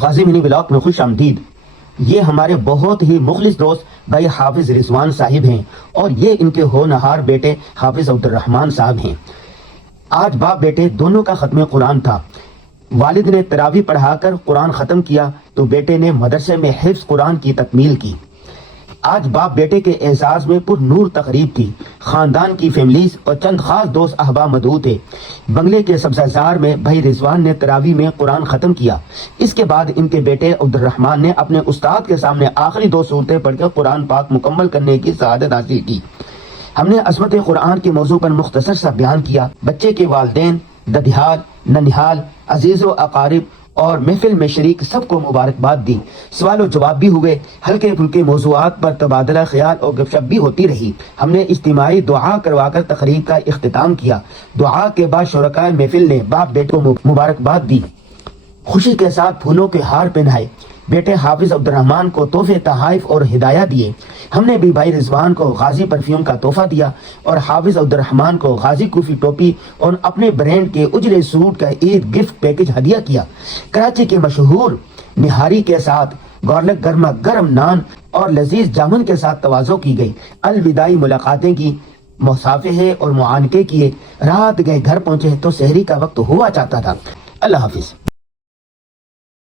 غازی منی block میں خوش آمدید۔ یہ ہمارے بہت ہی مخلص دوست بھائی حافظ رضوان صاحب ہیں اور یہ ان کے ہونہار بیٹے حافظ عبد الرحمن صاحب ہیں۔ آج باپ بیٹے دونوں کا ختم قرآن تھا۔ والد نے تراویح پڑھا کر قرآن ختم کیا تو بیٹے نے مدرسے میں حفظ قرآن کی تکمیل کی۔ آج باپ بیٹے کے اعزاز میں پر نور تقریب تھی۔ خاندان کی فیملیز اور چند خاص دوست احباب مدعو تھے۔ بنگلے کے سبزہ زار میں بھائی رضوان نے تراویح میں قرآن ختم کیا۔ اس کے بعد ان کے بیٹے عبد الرحمن نے اپنے استاد کے سامنے آخری 2 سورتیں پڑھ کر قرآن پاک مکمل کرنے کی سعادت حاصل کی۔ ہم نے عظمت قرآن کے موضوع پر مختصر سا بیان کیا۔ بچے کے والدین، ددھیال، ننھیال، عزیز و اقارب اور محفل میں شریک سب کو مبارکباد دی۔ سوال و جواب بھی ہوئے، ہلکے پھلکے موضوعات پر تبادلہ خیال اور گپ شپ بھی ہوتی رہی۔ ہم نے اجتماعی دعا کروا کر تقریب کا اختتام کیا۔ دعا کے بعد شرکائے محفل نے باپ بیٹے کو مبارکباد دی، خوشی کے ساتھ پھولوں کے ہار پہنائے۔ بیٹے حافظ عبد الرحمن کو تحفے تحائف اور ہدایہ دیے۔ ہم نے بھی بھائی رضوان کو غازی پرفیوم کا تحفہ دیا اور حافظ عبد الرحمن کو غازی کوفی ٹوپی اور اپنے برینڈ کے اجلے سوٹ کا عید گفٹ پیکج ہدیہ کیا۔ کراچی کے مشہور نہاری کے ساتھ گورلک گرما گرم نان اور لذیذ جامن کے ساتھ تواضع کی گئی۔ الوداعی ملاقاتیں کی، مصافحے اور معانقے کیے۔ رات گئے گھر پہنچے تو سحری کا وقت ہوا چاہتا تھا۔ اللہ حافظ۔